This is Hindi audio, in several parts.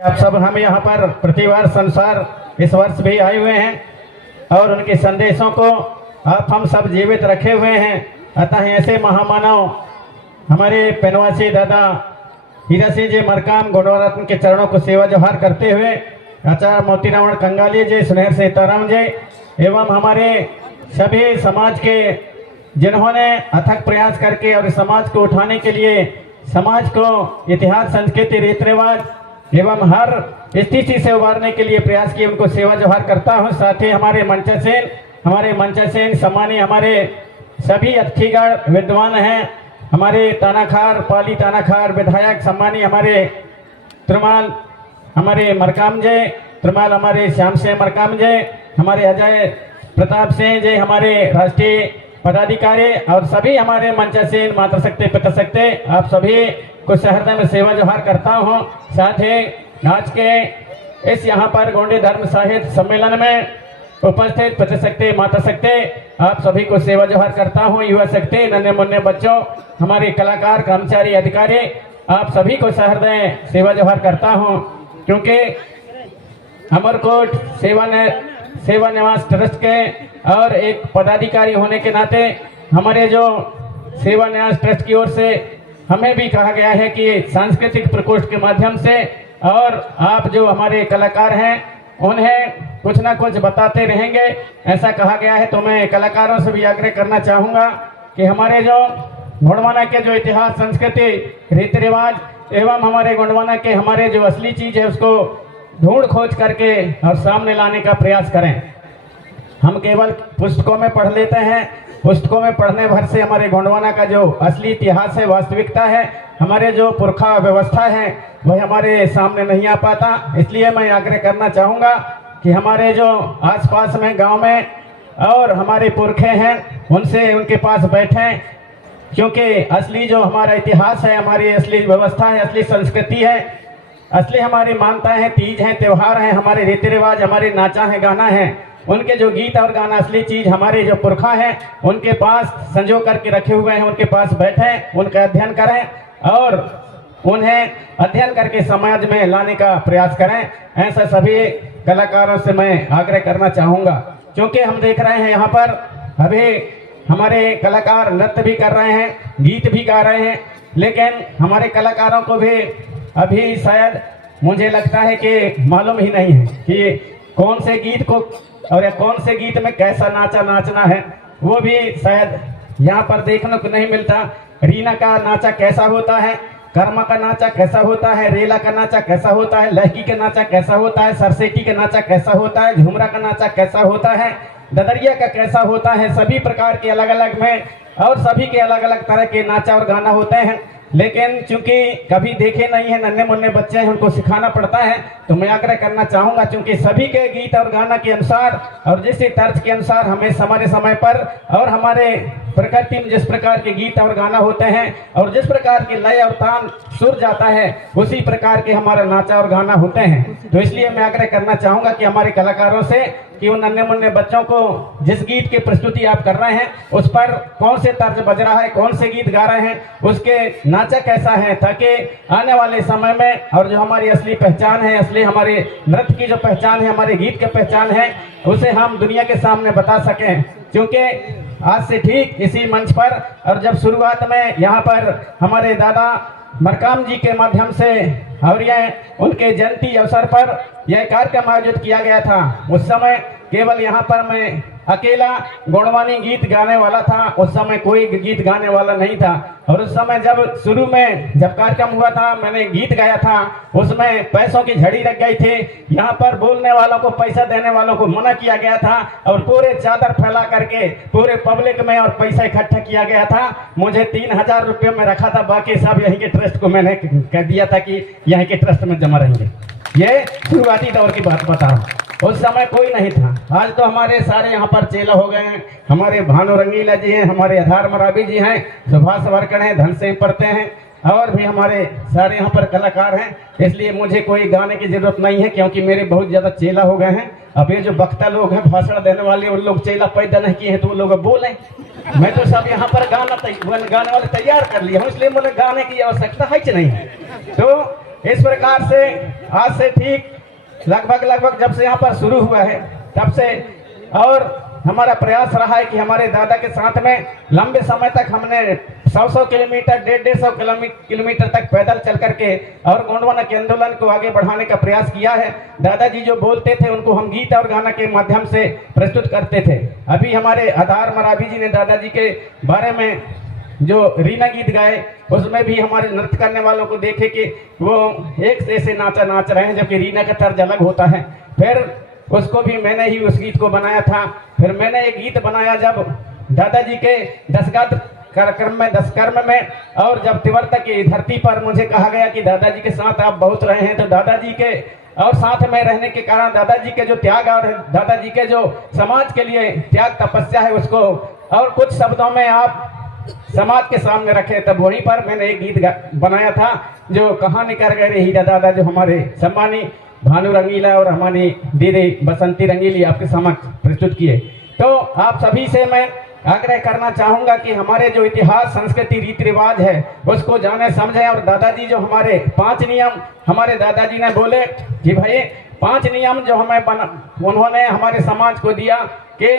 आप सब हम यहाँ पर प्रतिवार संसार इस वर्ष भी आए हुए हैं और उनके संदेशों को आप हम सब जीवित रखे हुए हैं। अतः ऐसे महामानव हमारे पेनवासी दादा हीरा सिंह जी मरकाम गुणवरत्न के चरणों को सेवा जोहार करते हुए आचार्य मोतीराम कंगाली जी, सुनहर सीताराम जी एवं हमारे सभी समाज के जिन्होंने अथक प्रयास करके और समाज को उठाने के लिए समाज को इतिहास, संस्कृति, रीति रिवाज एवं हर स्थिति से उबारने के लिए प्रयास किए, उनको सेवा जोहार करता हूं। साथ ही हमारे मंचासेन सम्मानी हमारे सभी अतिथिगण विद्वान हैं, हमारे तानाखार पाली तानाखार विधायक सम्मानी हमारे त्रिमाल हमारे मरकाम जी, त्रिमाल हमारे श्याम सिंह मरकाम जी, हमारे अजय प्रताप सिंह जी, हमारे राष्ट्रीय पदाधिकारी और सभी हमारे मंचासेन माता शक्ति पिता शक्ति, आप सभी को सहृदय में सेवा जोहार करता हूं। साथ ही आज के इस यहाँ पर गोंडी धर्म साहित्य सम्मेलन में उपस्थित पिता शक्ति माता शक्ति, आप सभी को सेवा जोहार करता हूं। युवा शक्ति, नन्हे मुन्ने बच्चों, हमारे कलाकार, कर्मचारी, अधिकारी, आप सभी को सहृदय सेवा जोहार करता हूं। क्योंकि अमरकोट सेवा निवास ट्रस्ट के और एक पदाधिकारी होने के नाते हमारे जो सेवा निवास ट्रस्ट की ओर से हमें भी कहा गया है कि सांस्कृतिक प्रकोष्ठ के माध्यम से और आप जो हमारे कलाकार हैं उन्हें कुछ ना कुछ बताते रहेंगे, ऐसा कहा गया है। तो मैं कलाकारों से भी आग्रह करना चाहूँगा कि हमारे जो गोंडवाना के जो इतिहास, संस्कृति, रीति रिवाज एवं हमारे गोंडवाना के हमारे जो असली चीज़ है उसको ढूंढ खोज करके और सामने लाने का प्रयास करें। हम केवल पुस्तकों में पढ़ लेते हैं, पुस्तकों में पढ़ने भर से हमारे गोंडवाना का जो असली इतिहास है, वास्तविकता है, हमारे जो पुरखा व्यवस्था है वह हमारे सामने नहीं आ पाता। इसलिए मैं आग्रह करना चाहूँगा कि हमारे जो आसपास में गांव में और हमारे पुरखे हैं उनसे उनके पास बैठें, क्योंकि असली जो हमारा इतिहास है, हमारी असली व्यवस्था है, असली संस्कृति है, असली हमारी मान्यताएं हैं, तीज हैं, त्यौहार हैं, हमारे रीति रिवाज, हमारे नाचा है, गाना है, उनके जो गीत और गाना असली चीज हमारे जो पुरखा हैं उनके पास संजो करके रखे हुए हैं, उनके पास बैठें, उनका अध्ययन करें और उन्हें अध्ययन करके समाज में लाने का प्रयास करें। ऐसा सभी कलाकारों से मैं आग्रह करना चाहूँगा। क्योंकि हम देख रहे हैं यहाँ पर अभी हमारे कलाकार नृत्य भी कर रहे हैं, गीत भी गा रहे हैं, लेकिन हमारे कलाकारों को भी अभी शायद मुझे लगता है कि मालूम ही नहीं है कि कौन से गीत को और कौन से गीत में कैसा नाचना है, वो भी शायद यहाँ पर देखने को नहीं मिलता। रीना का नाचा कैसा होता है, कर्मा का नाचा कैसा होता है, रेला का नाचा कैसा होता है, लहकी का नाचा कैसा होता है, सरसेटी का नाचा कैसा होता है, झुमरा का नाचा कैसा होता है, ददरिया का कैसा होता है, सभी प्रकार के अलग अलग में और सभी के अलग अलग तरह के नाचा और गाना होते हैं। लेकिन चूंकि कभी देखे नहीं है, नन्हे मुन्ने बच्चे हैं, उनको सिखाना पड़ता है। तो मैं आग्रह करना चाहूँगा, चूंकि सभी के गीत और गाना के अनुसार और जिस तर्ज के अनुसार हमें हमारे समय पर और हमारे प्रकृति में जिस प्रकार के गीत और गाना होते हैं और जिस प्रकार के लय और तान सुर जाता है उसी प्रकार के हमारा नाचा और गाना होते हैं। तो इसलिए मैं आग्रह करना चाहूँगा कि हमारे कलाकारों से कि उन नन्हे मुन्ने बच्चों को जिस गीत की प्रस्तुति आप कर रहे हैं उस पर कौन से तर्ज बज रहा है, कौन से गीत गा रहे हैं, उसके नाचा कैसा है, ताकि आने वाले समय में और जो हमारी असली पहचान है, असली हमारे नृत्य की जो पहचान है, हमारे गीत की पहचान है, उसे हम दुनिया के सामने बता सकें। क्योंकि आज से ठीक इसी मंच पर और जब शुरुआत में यहाँ पर हमारे दादा मरकाम जी के माध्यम से और यह उनके जयंती अवसर पर यह कार्यक्रम आयोजित किया गया था, उस समय केवल यहाँ पर मैं अकेला गोंडवानी गीत गाने वाला था। उस समय कोई गीत गाने वाला नहीं था और उस समय जब शुरू में जब कार्यक्रम हुआ था, मैंने गीत गाया था, उसमें पैसों की झड़ी लग गई थी। यहाँ पर बोलने वालों को, पैसा देने वालों को मना किया गया था और पूरे चादर फैला करके पूरे पब्लिक में और पैसा इकट्ठा किया गया था। मुझे 3000 रुपये में रखा था, बाकी सब यहीं के ट्रस्ट को मैंने कह दिया था कि यहीं के ट्रस्ट में जमा रहेंगे। ये शुरुआती दौर की बात बता रहा हूँ, उस समय कोई नहीं था। आज तो हमारे सारे यहाँ पर चेला हो गए हैं, हमारे भानु रंगीला जी हैं, हमारे आधार मराबी जी हैं, सुभाष वर्कड़ हैं, धन सिंह परते हैं और भी हमारे सारे यहाँ पर कलाकार हैं। इसलिए मुझे कोई गाने की जरूरत नहीं है, क्योंकि मेरे बहुत ज़्यादा चेला हो गए हैं। अब ये जो वक्ता लोग हैं, भाषण देने वाले, उन लोग चेला पैदा नहीं किए हैं तो वो लोग बोलें। मैं तो सब यहाँ पर गाने वाले तैयार कर लिया हूँ, इसलिए मुझे गाने की आवश्यकता है कि नहीं। तो इस प्रकार से आज से ठीक लगभग जब से यहाँ पर शुरू हुआ है तब से और हमारा प्रयास रहा है कि हमारे दादा के साथ में लंबे समय तक हमने 100 किलोमीटर 150 किलोमीटर तक पैदल चल करके और गोंडवाना के आंदोलन को आगे बढ़ाने का प्रयास किया है। दादाजी जो बोलते थे उनको हम गीत और गाना के माध्यम से प्रस्तुत करते थे। अभी हमारे आधार मराभी जी ने दादाजी के बारे में जो रीना गीत गाए उसमें भी हमारे नृत्य करने वालों को देखे कि वो एक से ऐसे नाच रहे हैं, जबकि रीना का तर्ज अलग होता है। फिर उसको भी मैंने ही उस गीत को बनाया था। फिर मैंने एक गीत बनाया जब दादाजी के दशकर्म में और जब तिवर्ता की धरती पर मुझे कहा गया कि दादाजी के साथ आप बहुत रहे हैं, तो दादाजी के और साथ में रहने के कारण दादाजी के जो त्याग और दादाजी के जो समाज के लिए त्याग तपस्या है उसको और कुछ शब्दों में आप समाज के सामने रखे। तब वहीं पर मैंने एक गीत बनाया था जो कहानी कर गए हीरा दादा, जो हमारे सम्मानी भानु रंगीला और हमारी दीदी बसंती रंगीली आपके समक्ष प्रस्तुत किए। तो आप सभी से मैं आग्रह करना चाहूंगा कि हमारे जो इतिहास संस्कृति रीति रिवाज है उसको जाने समझें। और दादाजी जो हमारे 5 नियम हमारे दादाजी ने बोले कि भाई 5 नियम जो उन्होंने हमारे समाज को दिया कि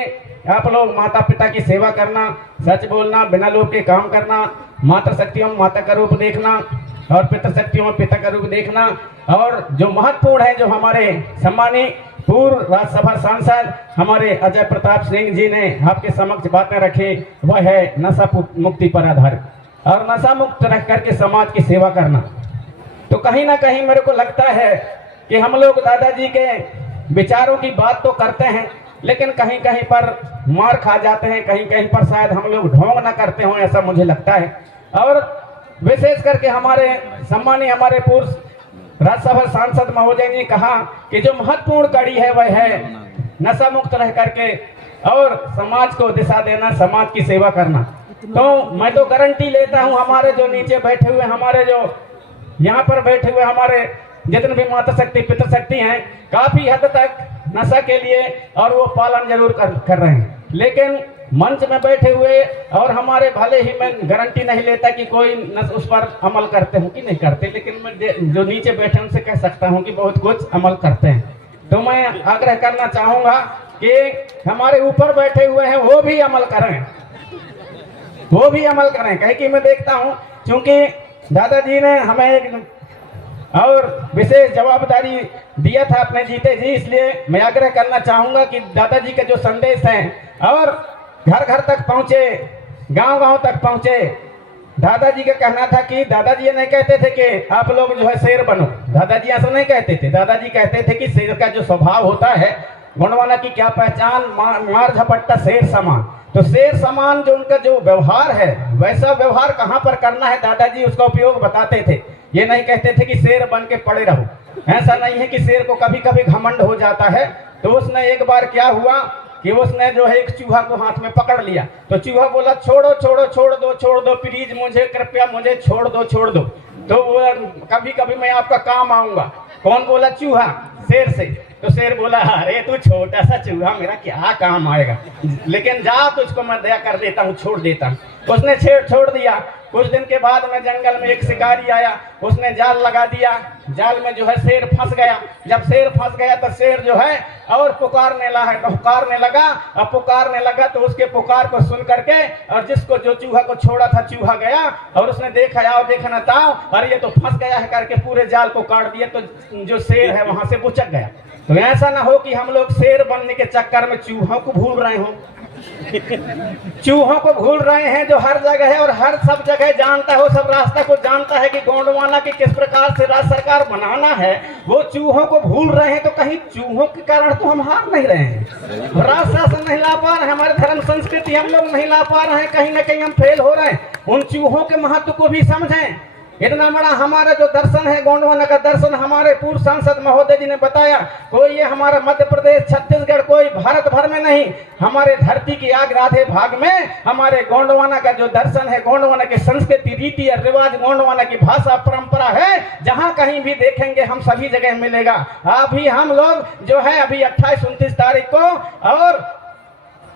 आप लोग माता पिता की सेवा करना, सच बोलना, बिना लोभ के काम करना, माता शक्तियों में माता का रूप देखना और पितृ शक्तियों में पिता का रूप देखना। और जो महत्वपूर्ण है जो हमारे सम्मानी पूर्व राज्यसभा सांसद हमारे अजय प्रताप सिंह जी ने आपके समक्ष बातें रखी, वह है नशा मुक्ति पर आधारित और नशा मुक्त रह करके समाज की सेवा करना। तो कहीं ना कहीं मेरे को लगता है कि हम लोग दादाजी के विचारों की बात तो करते हैं, लेकिन कहीं कहीं पर मार खा जाते हैं, कहीं कहीं पर शायद हम लोग ढोंग ना करते हो, ऐसा मुझे लगता है। और विशेष करके हमारे सम्मानीय हमारे पूर्व राज्यसभा सांसद महोदय ने कहा कि जो महत्वपूर्ण कड़ी है वह है नशा मुक्त रह करके और समाज को दिशा देना, समाज की सेवा करना। तो मैं तो गारंटी लेता हूं हमारे जो नीचे बैठे हुए, हमारे जो यहाँ पर बैठे हुए हमारे जितने भी माता शक्ति पितृ शक्ति हैं, काफी हद तक नशा के लिए और वो पालन जरूर कर रहे हैं। लेकिन मंच में बैठे हुए और हमारे भले ही मैं गारंटी नहीं लेता कि कोई उस पर अमल करते हो कि नहीं करते, लेकिन मैं जो नीचे बैठे उनसे कह सकता हूं कि बहुत कुछ अमल करते हैं। तो मैं आग्रह करना चाहूंगा कि हमारे ऊपर बैठे हुए हैं वो भी अमल करें, वो भी अमल करें। कहीं कि मैं देखता हूं क्योंकि दादाजी ने हमें एक और विशेष जवाबदारी दिया था अपने जीते जी, इसलिए मैं आग्रह करना चाहूंगा कि दादाजी के जो संदेश हैं और घर घर तक पहुंचे, गांव गांव तक पहुंचे। दादाजी का कहना था कि दादाजी ये नहीं कहते थे कि आप लोग जो है शेर बनो, दादाजी ऐसा नहीं कहते थे। दादाजी कहते थे कि शेर का जो स्वभाव होता है, गोंडवाना की क्या पहचान, मार झपट्टा शेर समान। तो शेर समान जो उनका जो व्यवहार है वैसा व्यवहार कहाँ पर करना है, दादाजी उसका उपयोग बताते थे। ये नहीं कहते थे कि शेर बन के पड़े रहो। ऐसा नहीं है कि शेर को कभी कभी घमंड हो जाता है। तो उसने एक बार क्या हुआ कि उसने जो है एक चूहा को हाथ में पकड़ लिया, तो चूहा बोला छोड़ो छोड़ो छोड़ दो प्लीज, मुझे कृपया मुझे छोड़ दो। तो वो कभी कभी मैं आपका काम आऊंगा। कौन बोला? चूहा शेर से। तो शेर बोला अरे तू छोटा सा चूहा मेरा क्या काम आएगा, लेकिन जा तुझको मैं दया कर देता हूँ, छोड़ देता हूँ। उसने छोड़ दिया। कुछ दिन के बाद में जंगल में एक शिकारी आया, उसने जाल लगा दिया, जाल में जो है शेर फंस गया। जब शेर फंस गया तो शेर जो है और पुकारने लगा तो उसके पुकार को सुन करके और जिसको जो चूहा को छोड़ा था चूहा गया और उसने देखना था अरे ये तो फंस गया है करके पूरे जाल को काट दिया। तो जो शेर है वहां से बुचक गया। तो ऐसा ना हो कि हम लोग शेर बनने के चक्कर में चूहों को भूल रहे हो। चूहों को भूल रहे हैं जो हर जगह है और हर सब जगह जानता है, वो सब रास्ता को जानता है कि गोंडवाना की किस प्रकार से राज्य सरकार बनाना है। वो चूहों को भूल रहे हैं। तो कहीं चूहों के कारण तो हम हार नहीं रहे हैं, राज शासन नहीं ला पा रहे हैं, हमारे धर्म संस्कृति हम लोग नहीं ला पा रहे हैं, कहीं ना कहीं हम फेल हो रहे हैं। उन चूहों के महत्व को भी समझें। इतना बड़ा हमारा जो दर्शन है, गोंडवाना का दर्शन, हमारे पूर्व सांसद महोदय जी ने बताया, कोई ये हमारा मध्य प्रदेश छत्तीसगढ़ कोई भारत भर में नहीं, हमारे धरती की आग राधे भाग में हमारे गोंडवाना का जो दर्शन है, गोंडवाना की संस्कृति रीति और रिवाज, गोंडवाना की भाषा परंपरा है, जहां कहीं भी देखेंगे हम सभी जगह मिलेगा। अभी हम लोग जो है अभी 28-29 तारीख को और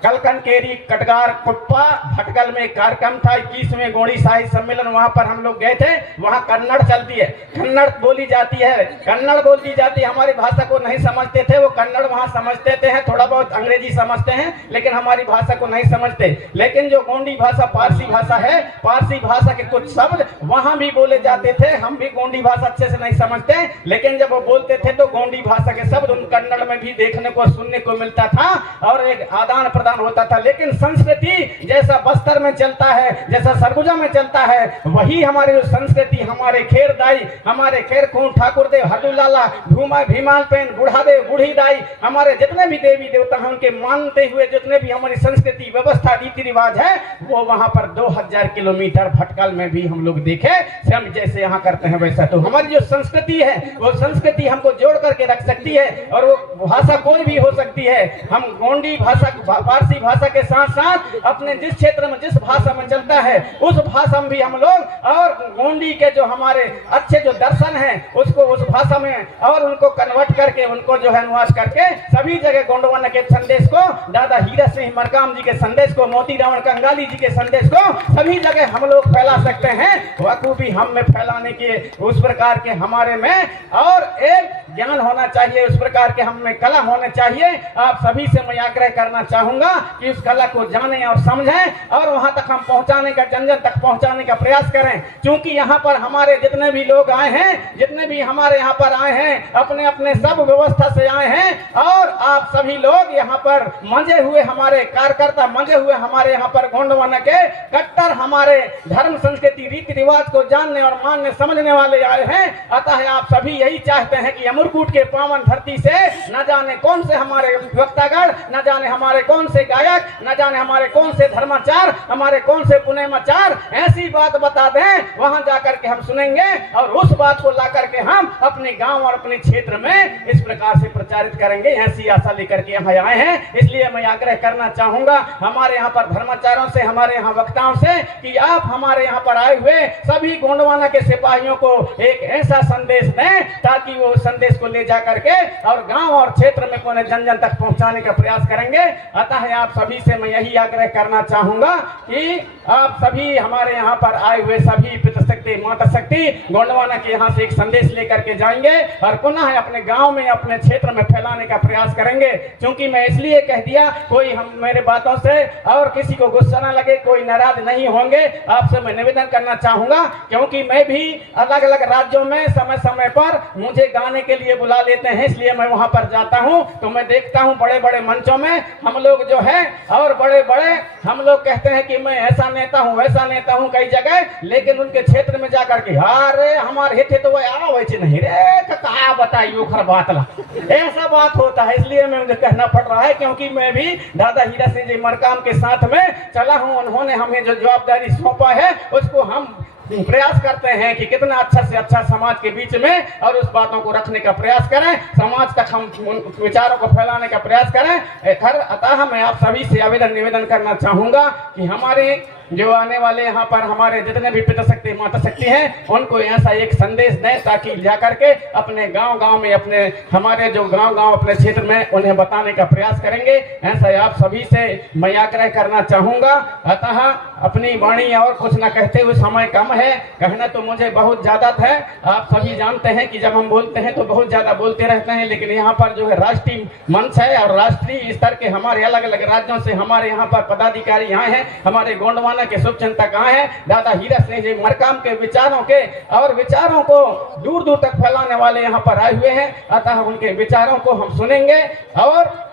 कलकनकेरी, कटगार, कुप्पा, भटकल में कार्यक्रम था 21वें गोंडी साहित्य सम्मेलन। वहां पर हम लोग गए थे। वहां कन्नड़ चलती है, कन्नड़ बोली जाती है, कन्नड़ बोली जाती है। हमारी भाषा को नहीं समझते थे, वो कन्नड़ वहां समझते थे, थोड़ा बहुत अंग्रेजी समझते हैं, लेकिन हमारी भाषा को नहीं समझते। लेकिन जो गोंडी भाषा पारसी भाषा है, पारसी भाषा के कुछ शब्द वहां भी बोले जाते थे। हम भी गोंडी भाषा अच्छे से नहीं समझते, लेकिन जब वो बोलते थे तो गोंडी भाषा के शब्द उन कन्नड़ में भी देखने को सुनने को मिलता था और एक आदान प्रदान होता था। लेकिन संस्कृति जैसा बस्तर में चलता है, जैसा सरगुजा में चलता है, वही हमारी जो संस्कृति, हमारे खेर दाई, हमारे खेर खून ठाकुर देव, हरदू लाला, भूमा भीमाल पेन, बूढ़ा देव, बूढ़ी दाई, हमारे जितने भी देवी देवता हैं उनके मानते हुए जितने भी हमारी संस्कृति व्यवस्था रीति रिवाज है, वो वहां पर 2000 किलोमीटर भटकल में भी हम लोग देखे। हम जैसे यहाँ करते हैं वैसा। तो हमारी जो संस्कृति है, वो संस्कृति हमको जोड़ करके रख सकती है और वो भाषा कोई भी हो सकती है। हम गोंडी भाषा, फारसी भाषा के साथ साथ अपने जिस क्षेत्र में जिस भाषा में चलता है उस भाषा में भी हम लोग, और गोंडी के जो हमारे अच्छे जो दर्शन हैं उसको उस भाषा में और उनको कन्वर्ट करके, उनको जो है अनुवाद करके सभी जगह गोंडवाना के संदेश को, दादा हीरा सिंह मरकाम जी के संदेश को, मोती रावण कंगाली जी के संदेश को सभी जगह हम लोग फैला सकते हैं। बखूबी हम में फैलाने के उस प्रकार के हमारे में और एक ज्ञान होना चाहिए, उस प्रकार के हम में कला होने चाहिए। आप सभी से मैं आग्रह करना चाहूंगा कि उस कला को जानें और समझें और वहां तक हम पहुंचाने का, जन जन तक पहुंचाने का प्रयास करें। क्योंकि यहाँ पर हमारे जितने भी लोग आए हैं, जितने भी हमारे यहाँ पर आए हैं, अपने अपने सब व्यवस्था से आए हैं और आप सभी लोग यहाँ पर मंजे हुए, हमारे कार्यकर्ता मंजे हुए हमारे यहाँ पर गोंडवाना के कट्टर हमारे धर्म संस्कृति रीति रिवाज को जानने और मानने समझने वाले आए हैं। अतः आप सभी यही चाहते हैं कि अमरकूट के पावन धरती से न जाने कौन से हमारे वक्तागण, न जाने हमारे कौन से गायक, न जाने हमारे कौन से धर्माचार, हमारे कौन से पुण्यमाचार ऐसी बात बता दें, वहां जाकर के हम सुनेंगे और उस बात को ला करके हम अपने गांव और अपने क्षेत्र में इस प्रकार से प्रचारित करेंगे। ऐसी आशा लेकर के यहाँ आए हैं। इसलिए मैं आग्रह करना चाहूंगा हमारे यहाँ पर धर्माचारों से, हमारे यहाँ वक्ताओं से कि आप हमारे यहाँ पर आए हुए सभी गोंडवाना के सिपाहियों को एक ऐसा संदेश दें ताकि वो संदेश को ले जा करके और गांव और क्षेत्र में कोने जन जन तक पहुंचाने का प्रयास करेंगे। अतः आप सभी से मैं यही आग्रह करना चाहूंगा कि आप सभी हमारे यहाँ पर आए हुए सभी पितृशक्ति, माता शक्ति गोंडवाना के यहाँ से एक संदेश लेकर के जाएंगे और पुनः अपने गांव में, अपने क्षेत्र में फैलाने का प्रयास करेंगे। क्योंकि मैं इसलिए कह दिया, कोई हम मेरे बातों से और किसी को गुस्सा ना लगे, कोई नाराज नहीं होंगे। आपसे मैं निवेदन करना चाहूंगा क्योंकि मैं भी अलग अलग राज्यों में समय समय पर मुझे गाने के लिए बुला लेते हैं, इसलिए मैं वहां पर जाता हूं तो मैं देखता हूं बड़े बड़े मंचों में हम लोग जो है और बड़े बड़े हम लोग कहते हैं कि मैं ऐसा नेता हूं वैसा नेता हूं कई जगह, लेकिन उनके क्षेत्र में जाकर के अरे हमारे हित तो वह आवे नहीं रे कहा बताइयो खर बात ला, ऐसा बात होता है। इसलिए मैं मुझे कहना पड़ रहा है क्योंकि मैं भी दादा हीरा सिंह जी मरकाम के साथ में चला हूं। उन्होंने हमें जो जवाबदारी सौंपा है उसको हम प्रयास करते हैं कि कितना अच्छा से अच्छा समाज के बीच में और उस बातों को रखने का प्रयास करें, समाज तक हम विचारों को फैलाने का प्रयास करें। अतः मैं आप सभी से आवेदन निवेदन करना चाहूंगा कि हमारे जो आने वाले यहाँ पर हमारे जितने भी पिता शक्ति माता शक्ति हैं उनको ऐसा एक संदेश दें ताकि जाकर के अपने गांव-गांव में, अपने हमारे जो गांव-गांव अपने क्षेत्र में उन्हें बताने का प्रयास करेंगे। ऐसा आप सभी से मैं आग्रह करना चाहूंगा। अतः अपनी वाणी और कुछ न कहते हुए, समय कम है, कहना तो मुझे बहुत ज्यादा है। आप सभी जानते हैं कि जब हम बोलते हैं तो बहुत ज्यादा बोलते रहते हैं, लेकिन यहाँ पर जो है राष्ट्रीय मंच है और राष्ट्रीय स्तर के हमारे अलग अलग राज्यों से हमारे यहाँ पर पदाधिकारी आए हैं, हमारे गोंडवाना के शुभ चिंतक आए हैं। दादा हीरा सिंह जी मरकाम के विचारों के और विचारों को दूर दूर तक फैलाने वाले यहाँ पर आए हुए हैं। अतः उनके विचारों को हम सुनेंगे और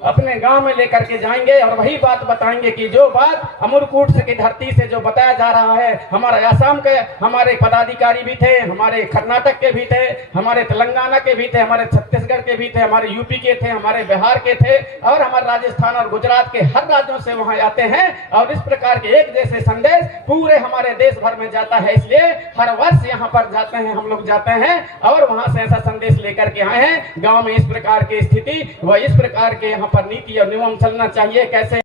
अपने गांव में लेकर के जाएंगे और वही बात बताएंगे कि जो बात अमरकूट की धरती से जो बताया जा रहा है। हमारे असम के हमारे पदाधिकारी भी थे, हमारे कर्नाटक के भी थे, हमारे तेलंगाना के भी थे, हमारे छत्तीसगढ़ के भी थे, हमारे यूपी के थे, हमारे बिहार के थे और हमारे राजस्थान और गुजरात के हर राज्यों से वहां आते हैं और इस प्रकार के एक जैसे संदेश पूरे हमारे देश भर में जाता है। इसलिए हर वर्ष यहाँ पर जाते हैं, हम लोग जाते हैं और वहां से ऐसा संदेश लेकर के आए हैं। गाँव में इस प्रकार की स्थिति व इस प्रकार के पर नीति और नियम चलना चाहिए, कैसे